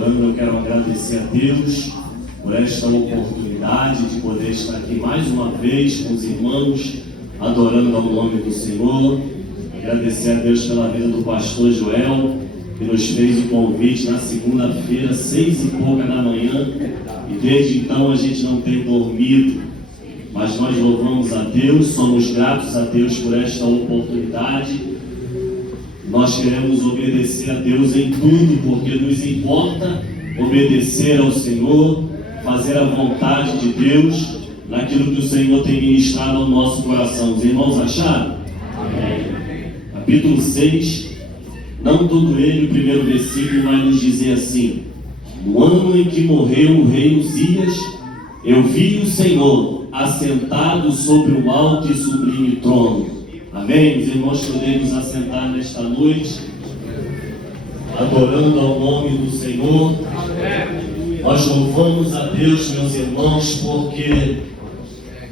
Eu quero agradecer a Deus por esta oportunidade de poder estar aqui mais uma vez com os irmãos, adorando ao nome do Senhor. Agradecer a Deus pela vida do pastor Joel, que nos fez o convite na segunda-feira, 6h pouca da manhã, e desde então a gente não tem dormido, mas nós louvamos a Deus, somos gratos a Deus por esta oportunidade. Nós queremos obedecer a Deus em tudo, porque nos importa obedecer ao Senhor, fazer a vontade de Deus naquilo que o Senhor tem ministrado ao nosso coração. Os irmãos acharam? Amém. Capítulo 6, não todo ele, o primeiro versículo vai nos dizer assim: no ano em que morreu o rei Uzias, eu vi o Senhor assentado sobre um alto e sublime trono. Amém? Os irmãos podemos assentar nesta noite, adorando ao nome do Senhor. Nós louvamos a Deus, meus irmãos, porque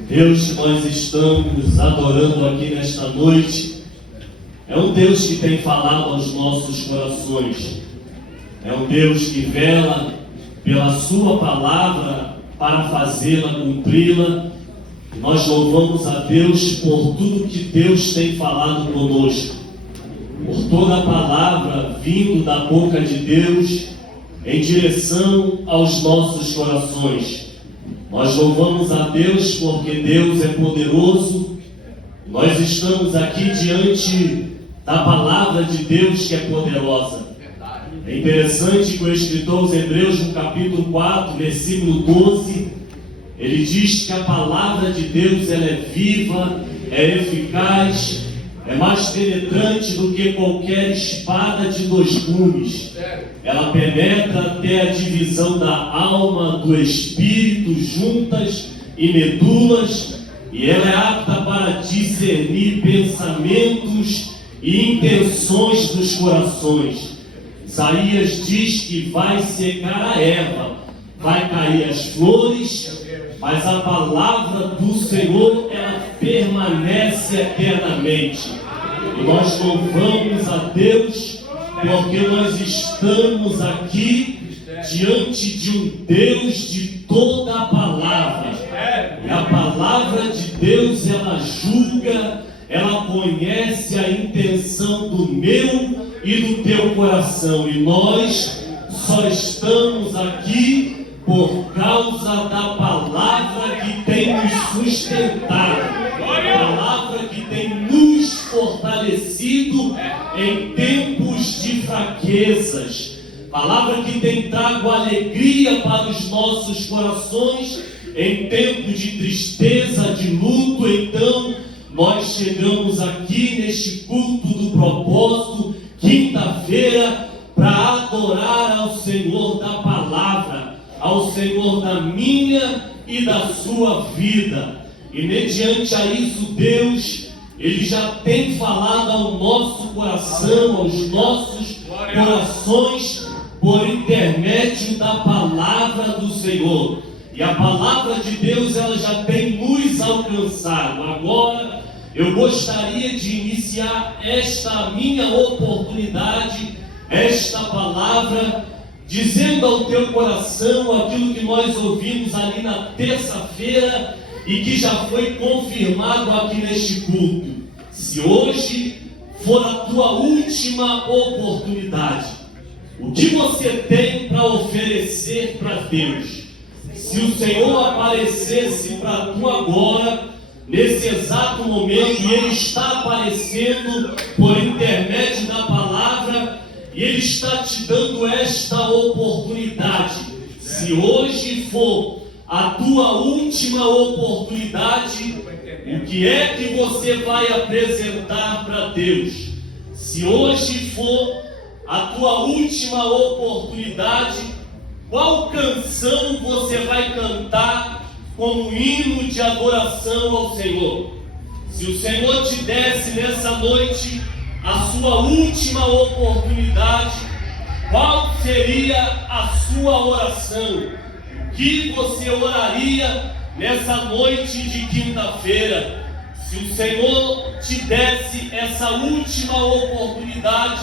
Deus que nós estamos adorando aqui nesta noite é um Deus que tem falado aos nossos corações. É um Deus que vela pela sua palavra para fazê-la cumpri-la. Nós louvamos a Deus por tudo que Deus tem falado conosco, por toda a palavra vindo da boca de Deus em direção aos nossos corações. Nós louvamos a Deus porque Deus é poderoso. Nós estamos aqui diante da palavra de Deus que é poderosa. É interessante que o escritor aos Hebreus, no capítulo 4, versículo 12, ele diz que a palavra de Deus ela é viva, é eficaz, é mais penetrante do que qualquer espada de 2 gumes. Ela penetra até a divisão da alma, do espírito, juntas e medulas, e ela é apta para discernir pensamentos e intenções dos corações. Isaías diz que vai secar a erva, vai cair as flores, mas a palavra do Senhor, ela permanece eternamente. E nós louvamos a Deus, porque nós estamos aqui diante de um Deus de toda a palavra. E a palavra de Deus, ela julga, ela conhece a intenção do meu e do teu coração. E nós só estamos aqui por causa da palavra que tem nos sustentado, a palavra que tem nos fortalecido em tempos de fraquezas, palavra que tem trago alegria para os nossos corações em tempo de tristeza, de luto. Então nós chegamos aqui neste culto do propósito, quinta-feira, para adorar ao Senhor da palavra, ao Senhor da minha e da sua vida. E mediante a isso, Deus, Ele já tem falado ao nosso coração, aos nossos corações, por intermédio da palavra do Senhor. E a palavra de Deus, ela já tem nos alcançado. Agora, eu gostaria de iniciar esta minha oportunidade, esta palavra, dizendo ao teu coração aquilo que nós ouvimos ali na terça-feira e que já foi confirmado aqui neste culto. Se hoje for a tua última oportunidade, o que você tem para oferecer para Deus? Se o Senhor aparecesse para tu agora, nesse exato momento, e Ele está aparecendo por intermédio da palavra, e Ele está te dando esta oportunidade. Se hoje for a tua última oportunidade, o que é que você vai apresentar para Deus? Se hoje for a tua última oportunidade, qual canção você vai cantar como hino de adoração ao Senhor? Se o Senhor te desse nessa noite a sua última oportunidade, qual seria a sua oração? O que você oraria nessa noite de quinta-feira? Se o Senhor te desse essa última oportunidade,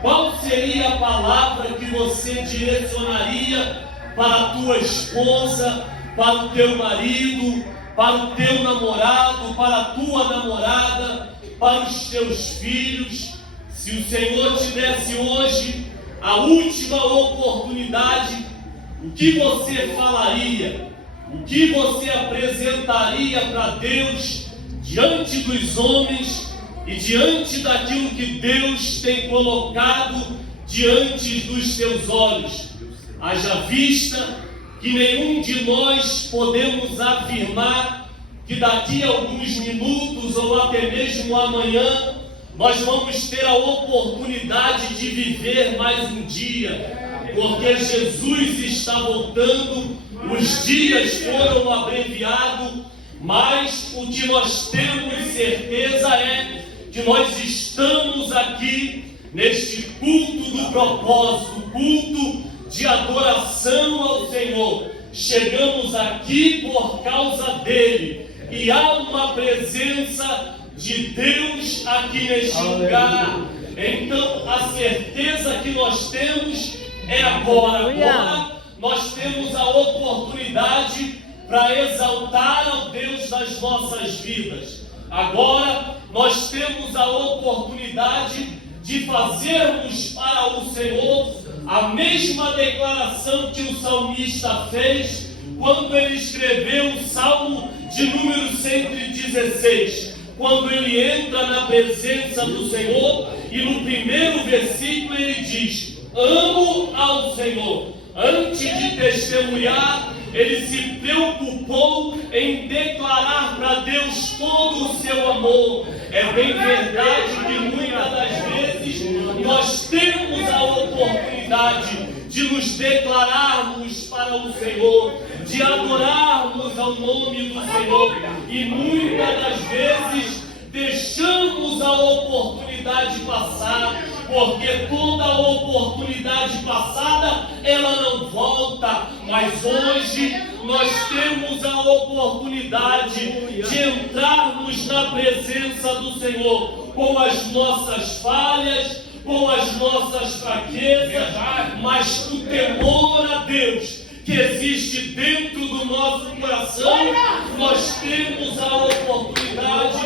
qual seria a palavra que você direcionaria para a tua esposa, para o teu marido, para o teu namorado, para a tua namorada, para os teus filhos? Se o Senhor te desse hoje a última oportunidade, o que você falaria? O que você apresentaria para Deus diante dos homens e diante daquilo que Deus tem colocado diante dos teus olhos? Haja vista que nenhum de nós podemos afirmar que daqui a alguns minutos ou até mesmo amanhã nós vamos ter a oportunidade de viver mais um dia, porque Jesus está voltando, os dias foram abreviados, mas o que nós temos certeza é que nós estamos aqui neste culto do propósito, culto de adoração ao Senhor. Chegamos aqui por causa dele, e há uma presença de Deus aqui neste lugar. Então a certeza que nós temos é agora nós temos a oportunidade para exaltar ao Deus das nossas vidas. Agora nós temos a oportunidade de fazermos para o Senhor a mesma declaração que o salmista fez quando ele escreveu o Salmo de número 116. Quando ele entra na presença do Senhor, e no primeiro versículo ele diz: amo ao Senhor. Antes de testemunhar, ele se preocupou em declarar para Deus todo o seu amor. É bem verdade que muitas das vezes nós temos a oportunidade de nos declararmos para o Senhor, de adorarmos ao nome do Senhor, e muitas das vezes deixamos a oportunidade passar, porque toda oportunidade passada ela não volta. Mas hoje nós temos a oportunidade de entrarmos na presença do Senhor com as nossas falhas, com as nossas fraquezas, mas o temor a Deus que existe dentro do nosso coração. Nós temos a oportunidade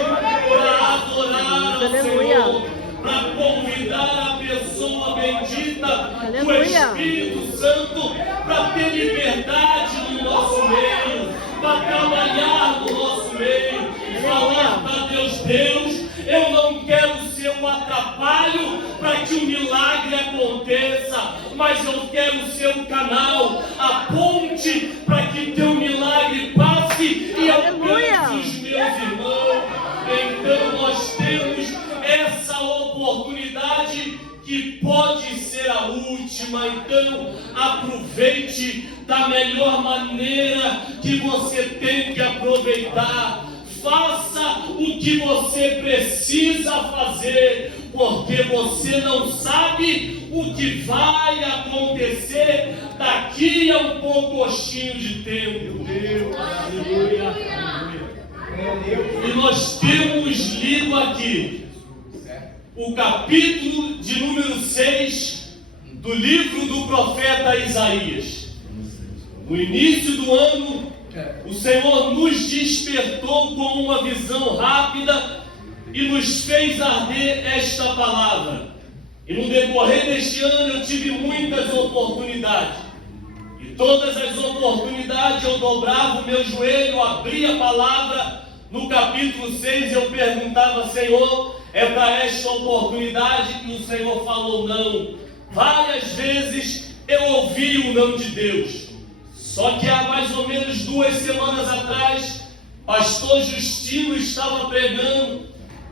para adorar ao Senhor, para convidar a pessoa bendita, o Espírito Santo, para ter liberdade no nosso meio, para trabalhar no nosso meio, falar para Deus: Deus, eu não quero ser um atrapalho para que o milagre aconteça, mas eu quero ser um canal, a ponte para que teu milagre passe e alcance os meus irmãos. Então nós temos essa oportunidade que pode ser a última. Então aproveite da melhor maneira que você tem que aproveitar. Faça o que você precisa fazer, porque você não sabe o que vai acontecer daqui a um pouquinho de tempo. Deus, aleluia. E nós temos lido aqui o capítulo de número 6 do livro do profeta Isaías. No início do ano, o Senhor nos despertou com uma visão rápida e nos fez arder esta palavra. E no decorrer deste ano eu tive muitas oportunidades. E todas as oportunidades eu dobrava o meu joelho, abria a palavra no capítulo 6 e eu perguntava: Senhor, é para esta oportunidade? Que o Senhor falou não. Várias vezes eu ouvi o não de Deus. Só que há mais ou menos 2 semanas atrás, pastor Justino estava pregando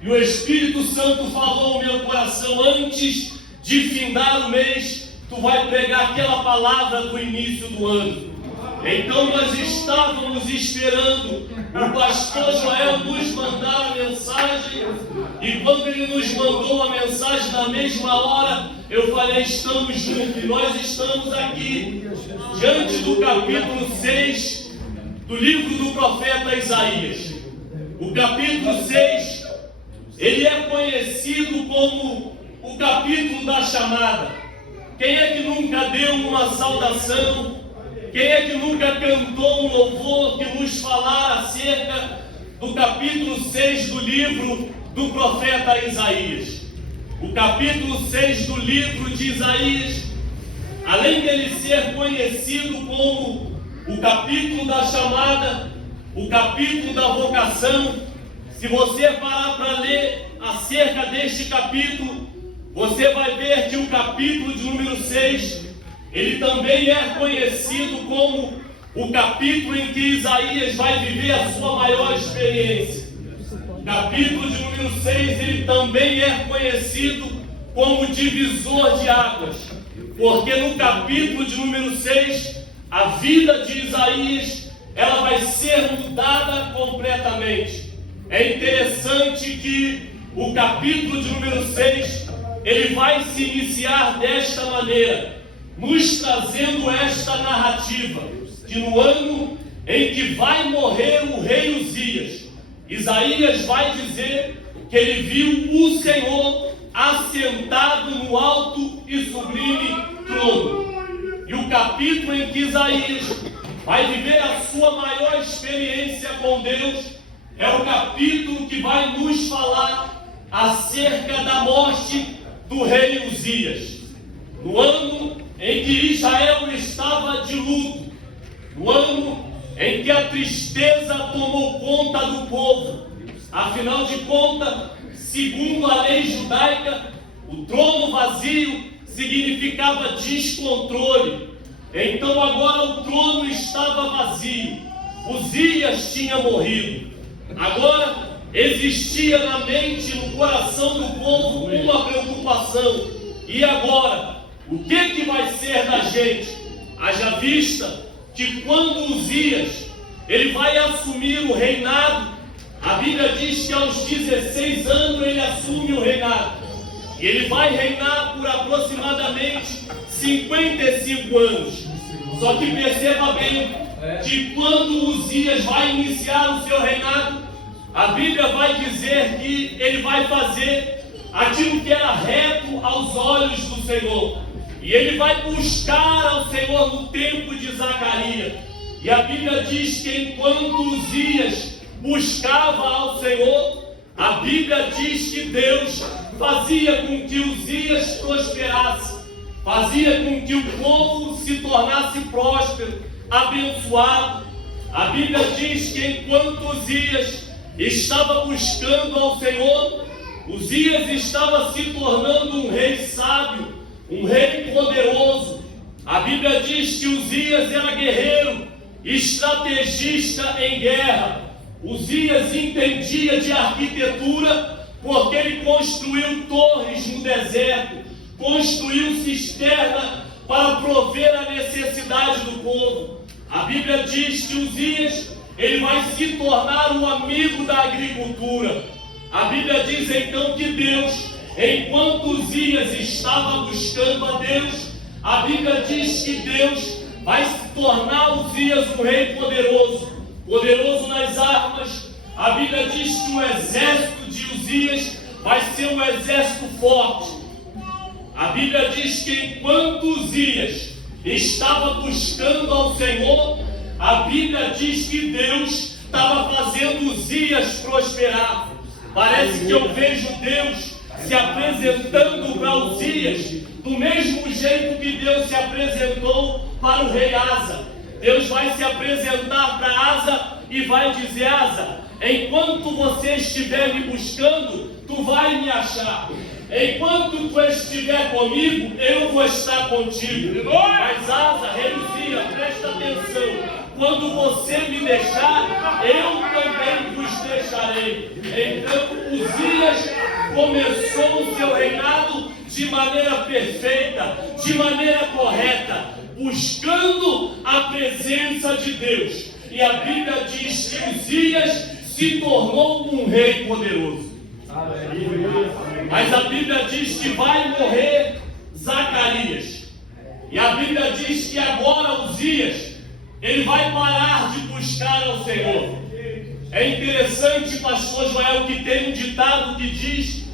e o Espírito Santo falou ao meu coração: antes de findar o mês, tu vai pregar aquela palavra do início do ano. Então nós estávamos esperando o pastor Joel nos mandar a mensagem, e quando ele nos mandou a mensagem na mesma hora, eu falei: estamos juntos, nós estamos aqui diante do capítulo 6 do livro do profeta Isaías. O capítulo 6, ele é conhecido como o o capítulo da chamada. Quem é que nunca deu uma saudação? Quem é que nunca cantou um louvor que nos falar acerca do capítulo 6 do livro do profeta Isaías? O capítulo 6 do livro de Isaías, além dele ser conhecido como o capítulo da chamada, o capítulo da vocação, se você parar para ler acerca deste capítulo, você vai ver que o capítulo de número 6, ele também é conhecido como o capítulo em que Isaías vai viver a sua maior experiência. O capítulo de número 6, ele também é conhecido como divisor de águas, porque no capítulo de número 6, a vida de Isaías, ela vai ser mudada completamente. É interessante que o capítulo de número 6, ele vai se iniciar desta maneira, nos trazendo esta narrativa, que no ano em que vai morrer o rei Uzias, Isaías vai dizer que ele viu o Senhor assentado no alto e sublime trono. E o capítulo em que Isaías vai viver a sua maior experiência com Deus é o capítulo que vai nos falar acerca da morte do rei Uzias. No ano em que Israel estava de luto, no ano em que a tristeza tomou conta do povo, afinal de contas, segundo a lei judaica, o trono vazio significava descontrole. Então agora o trono estava vazio, Uzias tinha morrido. Agora existia na mente, no coração do povo, uma preocupação. E agora, o que vai ser da gente? Haja vista que quando Uzias ele vai assumir o reinado, a Bíblia diz que aos 16 anos ele assume o reinado. E ele vai reinar por aproximadamente 55 anos. Só que perceba bem que quando Uzias vai iniciar o seu reinado, a Bíblia vai dizer que ele vai fazer aquilo que era reto aos olhos do Senhor. E ele vai buscar ao Senhor no tempo de Zacarias. E a Bíblia diz que enquanto Uzias buscava ao Senhor, a Bíblia diz que Deus fazia com que Uzias prosperasse, fazia com que o povo se tornasse próspero, abençoado. A Bíblia diz que enquanto Uzias estava buscando ao Senhor, Uzias estava se tornando um rei sábio, um rei poderoso. A Bíblia diz que Uzias era guerreiro, estrategista em guerra. Uzias entendia de arquitetura, porque ele construiu torres no deserto, construiu cisterna para prover a necessidade do povo. A Bíblia diz que Uzias ele vai se tornar um amigo da agricultura. A Bíblia diz então que Deus, enquanto Uzias estava buscando a Deus, a Bíblia diz que Deus vai se tornar Uzias um rei poderoso, poderoso nas armas. A Bíblia diz que o exército de Uzias vai ser um exército forte. A Bíblia diz que enquanto Uzias estava buscando ao Senhor, a Bíblia diz que Deus estava fazendo Uzias prosperar. Parece que eu vejo Deus se apresentando para Uzias do mesmo jeito que Deus se apresentou para o rei Asa. Deus vai se apresentar para Asa e vai dizer: Asa, enquanto você estiver me buscando, tu vai me achar. Enquanto tu estiver comigo, eu vou estar contigo. Mas Asa, Uzia, presta atenção. Quando você me deixar, eu também vos deixarei. Então Uzias começou o seu reinado de maneira perfeita, de maneira correta, buscando a presença de Deus. E a Bíblia diz que Uzias se tornou um rei poderoso. Mas a Bíblia diz que vai morrer Zacarias. E a Bíblia diz que agora Uzias ele vai parar de buscar ao Senhor. É interessante, pastor Joel, que tem um ditado que diz: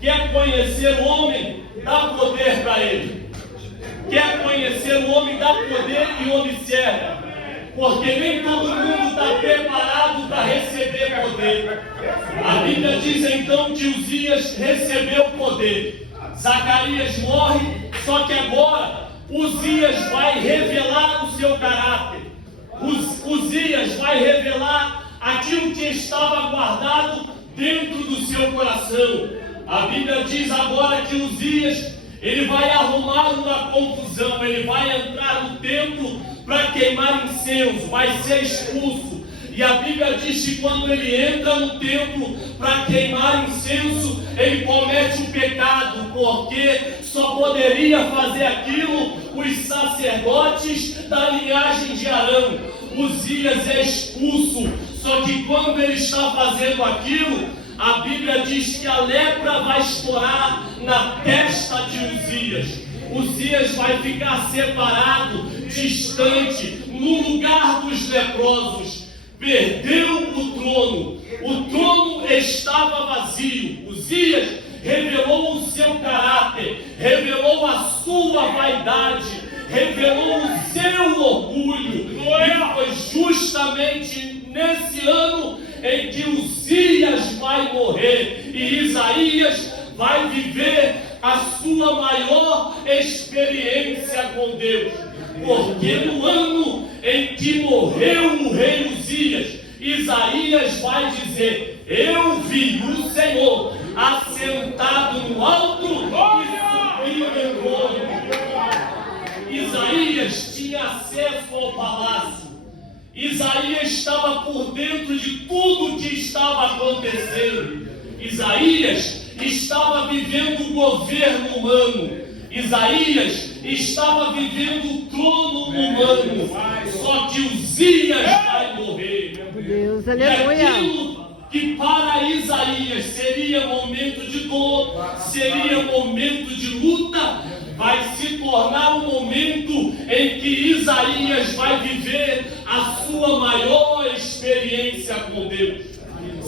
quer conhecer o homem, dá poder para ele. Quer conhecer o homem, dá poder e observa. Porque nem todo mundo está preparado para receber poder. A Bíblia diz então que Uzias recebeu poder. Zacarias morre, só que agora Uzias vai revelar o seu caráter. Uzias vai revelar aquilo que estava guardado dentro do seu coração. A Bíblia diz agora que Uzias, ele vai arrumar uma confusão, ele vai entrar no templo para queimar incenso, vai ser expulso. E a Bíblia diz que quando ele entra no templo para queimar incenso, ele comete um pecado, porque só poderia fazer aquilo os sacerdotes da linhagem de Arão. Uzias é expulso, só que quando ele está fazendo aquilo, a Bíblia diz que a lepra vai estourar na testa de Uzias. Uzias vai ficar separado, distante, no lugar dos leprosos. Perdeu o trono estava vazio. Uzias revelou o seu caráter, revelou a sua vaidade, revelou o seu orgulho. E foi justamente nesse ano em que Uzias vai morrer e Isaías vai viver a sua maior experiência com Deus. Porque no ano em que morreu o rei Uzias, Isaías vai dizer: eu vi o Senhor assentado no alto e subindo em trono. Isaías tinha acesso ao palácio. Isaías estava por dentro de tudo o que estava acontecendo. Isaías estava vivendo o governo humano. Isaías estava vivendo o trono humano. Só que Uzias vai morrer. Deus, E aleluia. aquilo que para Isaías seria momento de dor, seria momento de luta, vai se tornar um momento em que Isaías vai viver a sua maior experiência com Deus.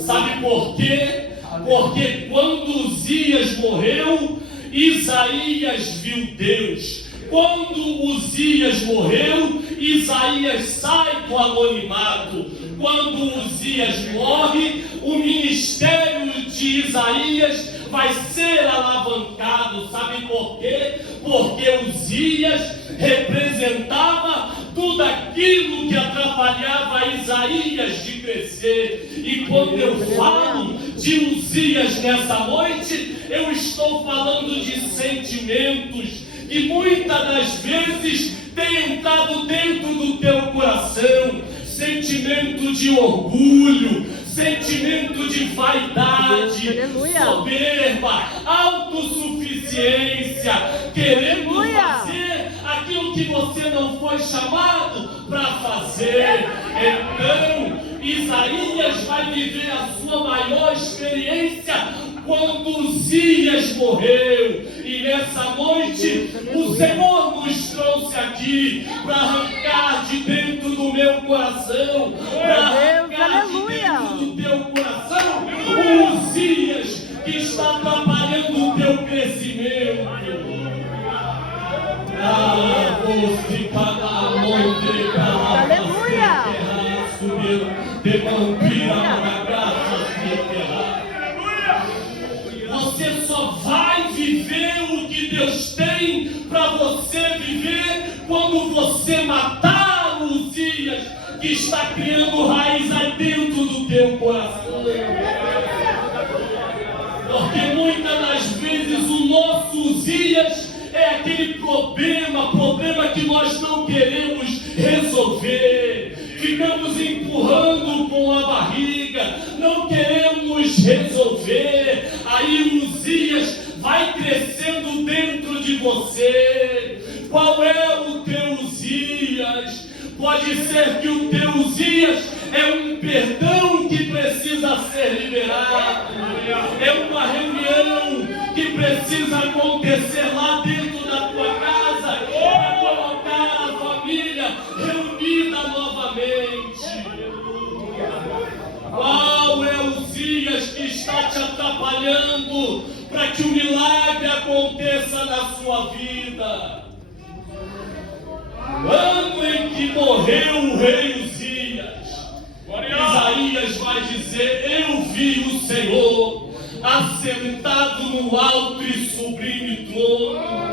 Sabe por quê? Porque quando Uzias morreu, Isaías viu Deus. Quando Uzias morreu, Isaías sai do anonimato. Quando Uzias morre, o ministério de Isaías vai ser alavancado. Sabe por quê? Porque Uzias representava tudo aquilo que atrapalhava Isaías de crescer. E quando eu falo de Uzias nessa noite, eu estou falando de sentimentos que muitas das vezes tem entrado dentro do teu coração. Sentimento de orgulho, sentimento de vaidade, soberba, autossuficiência, querendo fazer aquilo que você não foi chamado para fazer. Então, Isaías vai viver a sua maior experiência quando Uzias morreu. E nessa noite, o Senhor nos trouxe aqui para arrancar de dentro do meu coração, para arrancar de dentro do teu coração o Uzias que está atrapalhando o teu crescimento. Você só vai viver o que Deus tem para você viver quando você matar o Uzias que está criando raiz aí dentro do teu coração. Porque muitas das vezes o nosso Uzias é aquele problema que nós não queremos resolver. Ficamos empurrando com a barriga, não queremos resolver. Aí Uzias vai crescendo dentro de você. Qual é o teu Uzias? Pode ser que o teu Uzias é um perdão que precisa ser liberado. É uma reunião que precisa acontecer lá dentro da tua casa para colocar a família reunida novamente. Qual é o Uzias que está te atrapalhando para que o milagre aconteça na sua vida. O ano em que morreu o rei Uzias, Isaías vai dizer: eu vi o Senhor assentado no alto e sublime trono.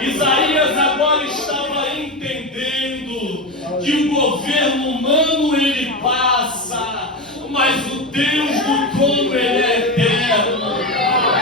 Isaías agora estava entendendo que o governo humano ele passa, mas o Deus do trono ele é eterno.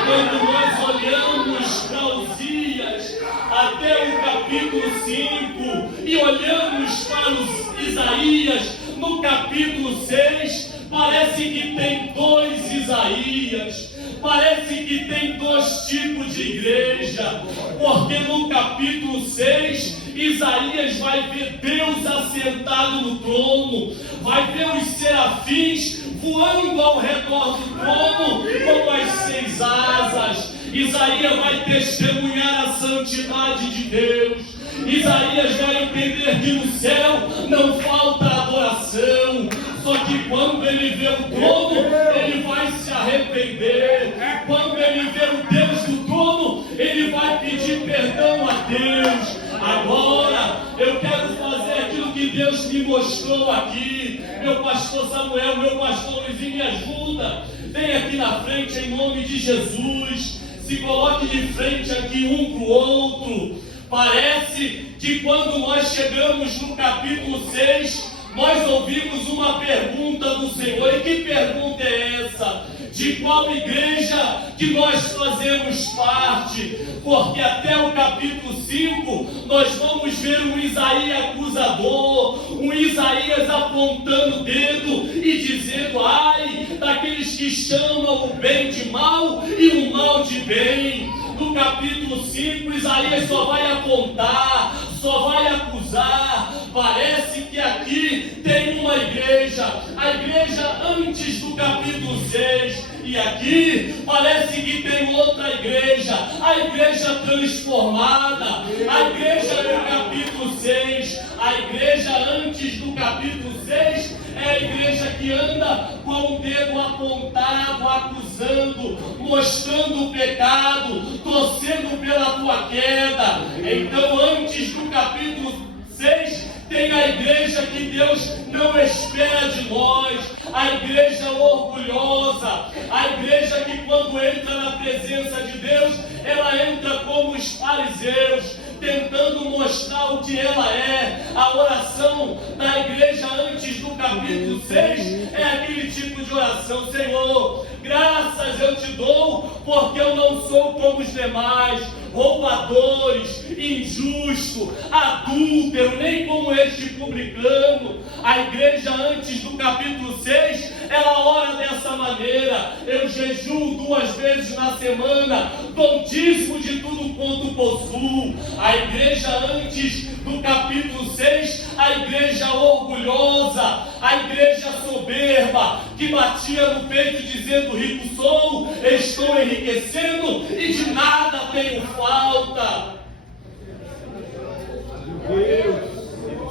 Quando nós olhamos para Uzias até o capítulo 5 e olhamos para os Isaías no capítulo 6, parece que tem dois Isaías, parece que tem dois tipos de igreja, porque no capítulo 6, Isaías vai ver Deus assentado no trono, vai ver os serafins voando ao redor do trono com as 6 asas. Isaías vai testemunhar a santidade de Deus. Isaías vai entender que no céu não falta adoração, só que quando ele vê o trono, ele vai se arrepender. Quando ele vê o Deus do trono, ele vai pedir perdão a Deus. Agora, eu quero fazer aquilo que Deus me mostrou aqui. Meu pastor Samuel, meu pastor Luizinho, me ajuda. Vem aqui na frente em nome de Jesus. Se coloque de frente aqui um para o outro. Parece que quando nós chegamos no capítulo 6, nós ouvimos uma pergunta do Senhor. E que pergunta é essa? De qual igreja que nós fazemos parte? Porque até o capítulo 5 nós vamos ver um Isaías acusador, um Isaías apontando o dedo e dizendo: ai, daqueles que chamam o bem de mal e o mal de bem. No capítulo 5, Isaías só vai apontar, só vai acusar. Parece que aqui tem uma igreja, a igreja antes do capítulo 6, e aqui parece que tem outra igreja, a igreja transformada. A igreja do capítulo 6, a igreja antes do capítulo 6 é a igreja que anda com o dedo apontado, acusando, mostrando o pecado, torcendo pela tua queda. Então, antes do capítulo 6, tem a igreja que Deus não espera de nós, a igreja orgulhosa, a igreja que quando entra na presença de Deus, ela entra como os fariseus, tentando mostrar o que ela é. A oração da igreja antes do capítulo 6 é aquele tipo de oração: Senhor, graças eu te dou, porque eu não sou como os demais, roubadores, injusto, adúltero, nem como este publicano. A igreja antes do capítulo 6, ela ora dessa maneira: eu jejuo 2 vezes na semana, dou dízimo de tudo quanto possuo. A igreja antes do capítulo 6, a igreja orgulhosa, a igreja soberba, que batia no peito dizendo: rico sou, estou enriquecendo e de nada tenho falta.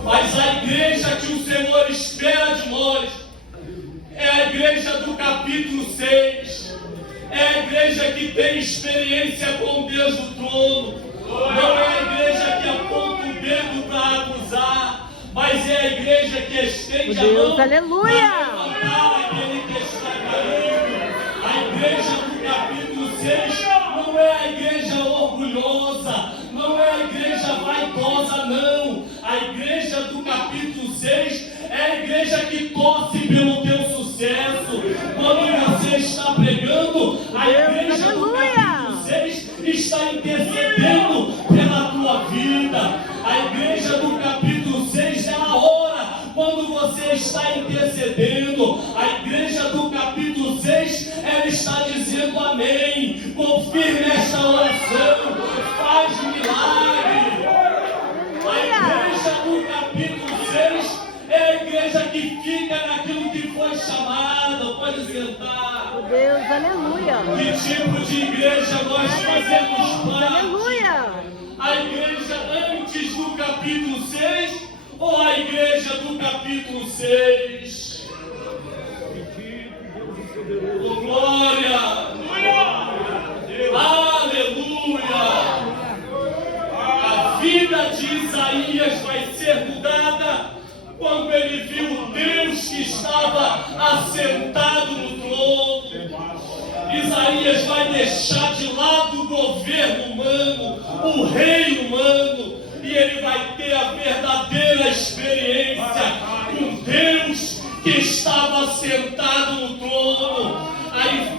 Mas a igreja que o Senhor espera de nós é a igreja do capítulo 6, é a igreja que tem experiência com Deus do trono. Não é a igreja que aponta o dedo para acusar, mas é a igreja que estende a mão para levantar aquele que está caído. A igreja do capítulo 6 não é a igreja orgulhosa, não é a igreja vaidosa, não. A igreja do capítulo 6 é a igreja que torce pelo teu sucesso. Quando você está pregando, a igreja do capítulo 6 está intercedendo pela tua vida. A igreja do capítulo 6 ela ora quando você está intercedendo. A igreja do capítulo 6 ela está dizendo amém. Confirme esta oração, faz milagre. A igreja do capítulo 6 é a igreja que fica naquilo que foi chamada. Pode sentar. Meu Deus, aleluia. Que tipo de igreja nós fazemos parte? Aleluia. A igreja antes do capítulo 6 ou a igreja do capítulo 6? Oh, glória! Isaías vai ser mudada quando ele viu o Deus que estava assentado no trono. Isaías vai deixar de lado o governo humano, o rei humano, e ele vai ter a verdadeira experiência com Deus que estava sentado no trono.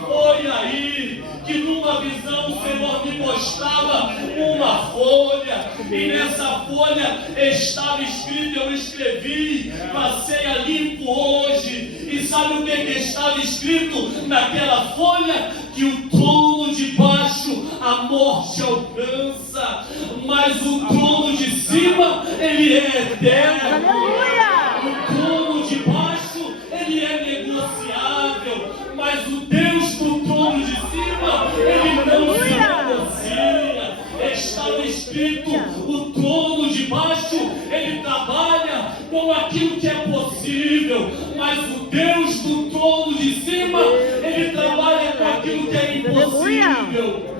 Foi aí que numa visão o Senhor me mostrava uma folha, e nessa folha estava escrito, eu escrevi, passei a limpo hoje, e sabe o que estava escrito naquela folha? Que o trono de baixo a morte alcança, mas o trono de cima ele é eterno. Aleluia! O trono de baixo ele é negociável, mas o Deus do trono de cima ele não se negocia. Estava escrito, o trono de baixo ele trabalha com aquilo que é possível, mas o Deus do trono de cima ele trabalha com aquilo que é impossível.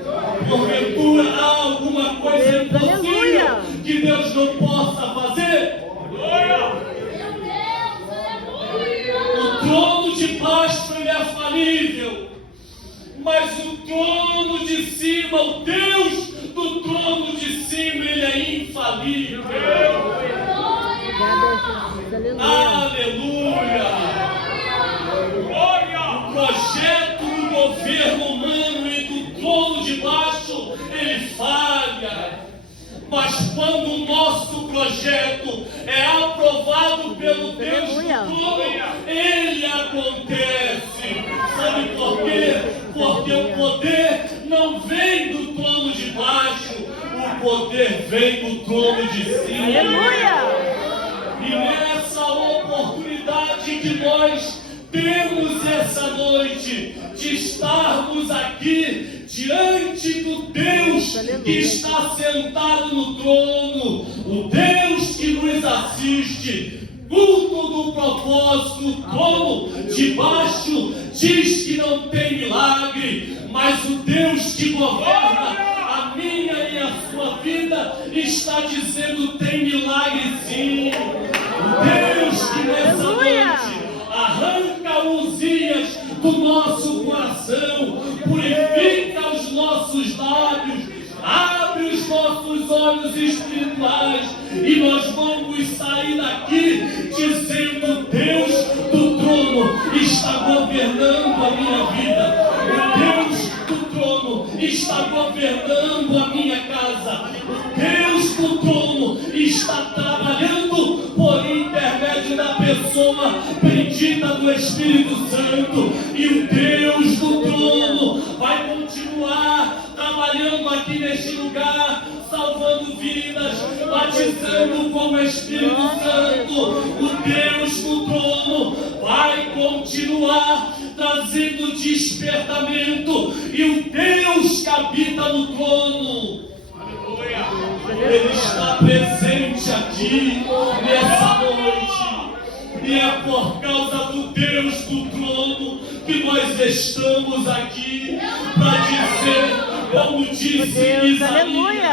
Porventura há alguma coisa impossível que Deus não possa fazer? O trono de baixo ele é falível, mas o trono de cima, o Deus do trono de cima, ele é infalível. Aleluia! O projeto do governo humano e do trono de baixo, ele falha. Mas quando o nosso projeto é aprovado pelo Deus do trono, ele acontece. Sabe por quê? Porque o poder não vem do trono de baixo, o poder vem do trono de cima. E nessa oportunidade que nós temos essa noite de estarmos aqui diante do Deus que está sentado no trono, o Deus que nos assiste, culto do propósito, o trono de baixo diz que não tem milagre, mas o Deus que governa a minha e a sua vida está dizendo tem milagre sim. O Deus que nessa noite arranca Uzias do nosso coração, purifica os nossos lábios, abre os nossos olhos espirituais, e nós vamos sair daqui dizendo: Deus do trono está governando a minha vida, o Deus do trono está governando a minha casa, o Deus do trono está trabalhando por intermédio da pessoa bendita do Espírito Santo, e o Deus do trono vai continuar trabalhando aqui neste lugar, salvando vidas, batizando com o Espírito Santo. O Deus do trono vai continuar trazendo despertamento, e o Deus que habita no trono, ele está presente aqui nessa noite, e é por causa do Deus do trono que nós estamos aqui para dizer, como disse Isaías: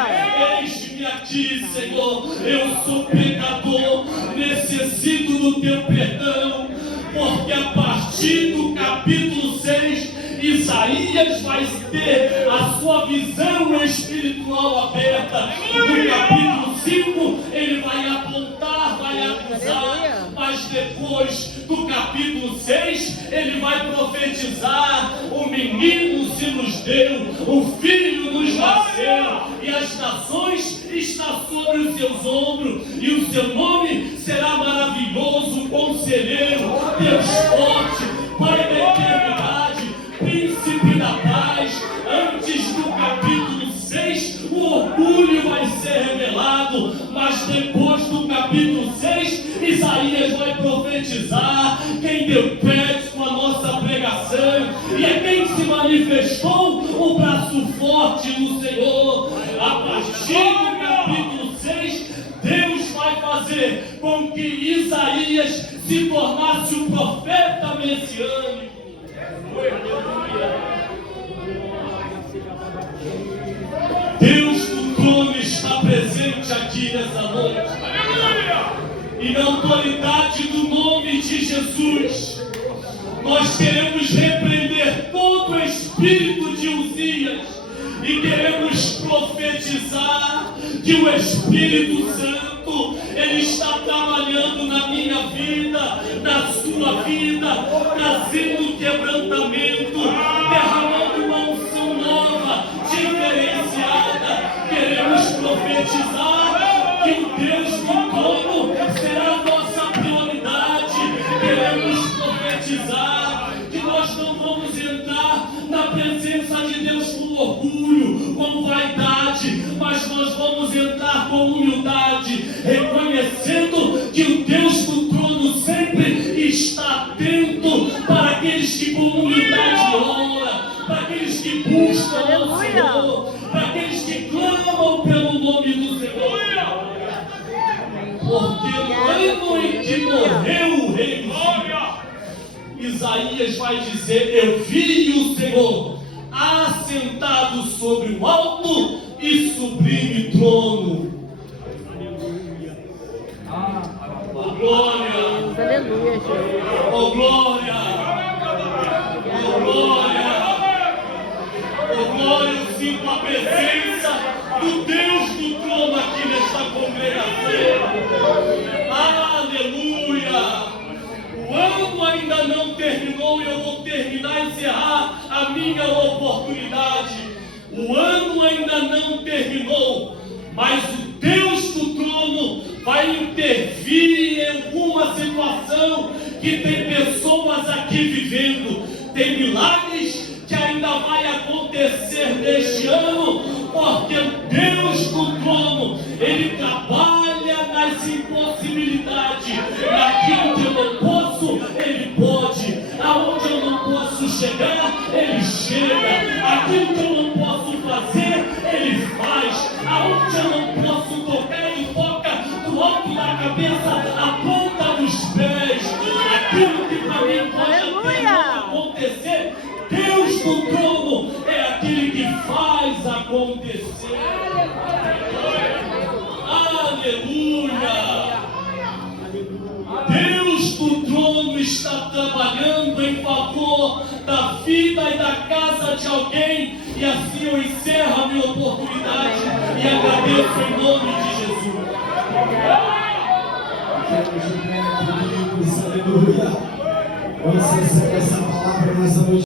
eis-me aqui, Senhor, eu sou pecador, necessito do teu perdão. Porque a partir do capítulo 6, Isaías vai ter a sua visão espiritual aberta. No capítulo 5, ele vai apontar, vai acusar, mas depois do capítulo 6, ele vai profetizar: o menino se nos deu, o filho nos nasceu, e as nações estão sobre os seus ombros, e o seu nome será maravilhoso, conselheiro, Deus forte, Pai da eternidade, príncipe da paz. Antes do capítulo 6, o orgulho vai ser revelado, mas depois do capítulo 6, Isaías vai profetizar quem deu crédito à nossa pregação, e é quem se manifestou o braço forte no Senhor. A partir do capítulo 6, Deus vai fazer com que Isaías se tornasse o profeta messiânico. Deus do trono está presente forte aqui nessa noite. E na autoridade do nome de Jesus, nós queremos repreender todo o espírito de Uzias e queremos profetizar que o Espírito Santo, ele está trabalhando na minha vida, na sua vida, trazendo quebrantamento, derramando uma unção nova, diferenciada. Queremos profetizar que o Deus do trono será a nossa prioridade. Queremos profetizar que nós não vamos entrar na presença de Deus com orgulho, com vaidade, mas nós vamos entrar com humildade, reconhecendo que o Deus do trono sempre está atento para aqueles que com humildade oram, para aqueles que buscam o Senhor, para aqueles que clamam pelo nome do Senhor. Porque no ano em que morreu o rei, Isaías vai dizer: eu vi o Senhor assentado sobre um alto e sublime trono. Oh glória! Aleluia, Jesus. Oh glória! Oh glória! Oh glória! Eu sinto a presença do Deus do trono aqui nesta congregação. Aleluia! O ano ainda não terminou e eu vou terminar e encerrar a minha oportunidade. O ano ainda não terminou, mas o Deus do trono vai intervir em alguma situação que tem pessoas aqui vivendo. Tem milagres que ainda vai acontecer neste ano, porque o Deus do trono, ele trabalha nas impossibilidades. Naquilo que eu não posso, ele pode. Aonde eu não posso chegar, ele chega. Aquilo que eu não posso fazer, ele faz. Aonde eu não posso tocar, ele toca do alto da cabeça à ponta dos pés. Aquilo que para mim pode até não acontecer, Deus do trono é aquele que faz acontecer. Aleluia! Deus do trono está trabalhando em favor da vida e da casa de alguém, e assim eu encerro a minha oportunidade e agradeço em nome de Jesus. Aleluia! Vamos receber essa palavra nessa noite.